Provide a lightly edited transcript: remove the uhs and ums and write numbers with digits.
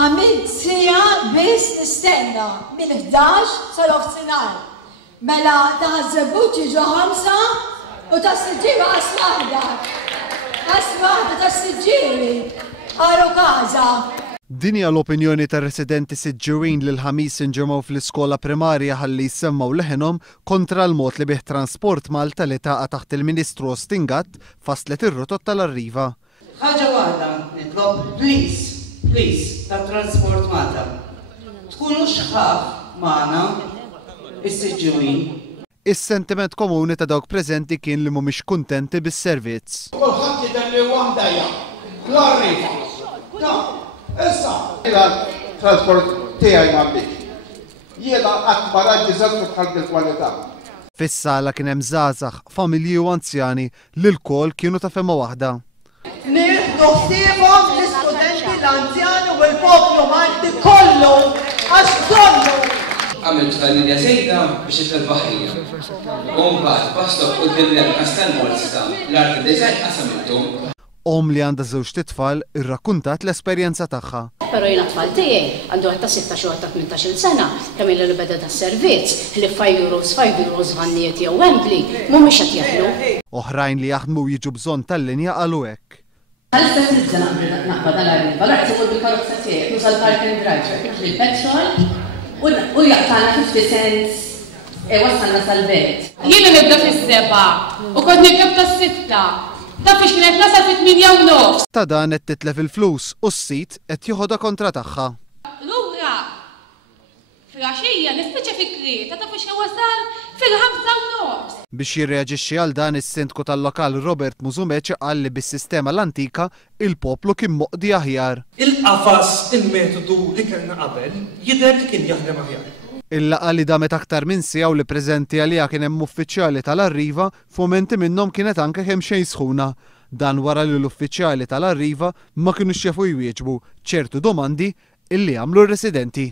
Għamilt sija biss nistenna minn 11 sal-ofsinar. Mela taħazzebu tiġu 5 u tas-siġġieri għaswaħda. Għaswaħda tas-siġġieri. Għaru kaza. Dinja l-opinjoni ta' residenti Siġġewin li l-ħamis inġemgħu fl-iskola primarja ħalli jsemmaw leħinhom kontra l-mod li bih Transport Malta li taqa' taħt il-Ministru Stingat faslet ir-rotot tal-Arriva. Ħaġa waħda nitlob please tat-Transport Malta. Tkunu xħaf magħna is-Siġġewin. Is-sentiment komuni ta' dawk preżenti kien li mhumiex kuntenti bis-servizz. Kulħadd jidher li huwa mdejja. L-Arriva. Issa, transport tiegħi m'għandix. Jiena qatt ma raġġi żewġ bħal bil-kwalità. Fis-sala kien hemm żgħażagħ, familji u anzjani li l-kol kienu ta' fema waħda. Nieħdu ħsiebhom l-istudenti, l-anzjani u l-poplu Malti kollu għax kollu. Għamilt familja sejda biex it-baħrija. U mbagħad pastok quddiem l-Kastel Molsta l-Art Design qasamilthom. Li għandha żewġ titfal irrakkuntat l-esperjenza tagħha. Però jiena tfal tiegħi għandu ta' 16 u ta' 18 sena kemm li beda tas-servizz li 5 euros vanniet jew Wembley mhumiex qed jaħlu. Oħrajn li jaħdmu jiġu bżonn tal-linja qalu hekk. Għalissa nizza naqbad għal-Arriva, għarti fuq bil-karozza tiegħek, nuża l-parking drive, il-petrol u jaqtana 50 cents wassalna sal-bet. Jiena nibda fis-7 u kont nirkeb tas-6. Da biex kienet nasa fit-8:09. Ta' dan qed titlef il-flus u s-sit qed jieħodha kontra tagħha. Lura, fil-għaxija nispiċċa fikri ta' biex wasal fil-5:09. Biex jirreaġixxi għal dan is-sindku tal-lokal Robert Mużumeċ qal li bis-sistema l-antika il-poplu kien moqdi aħjar. Il-qafas il-metodu li kellna qabel jidher li kien jaħdem aħjar. Il-laqgħa li damet aktar minn siegħu li preżenti għaliha kien hemm uffiċjali tal-Arriva f'mumenti minnhom kienet anke kemm xejn sħuna. Dan wara li l-uffiċjali tal-Arriva ma kinux jafu jwieġbu ċertu domandi illi għamlu r-residenti.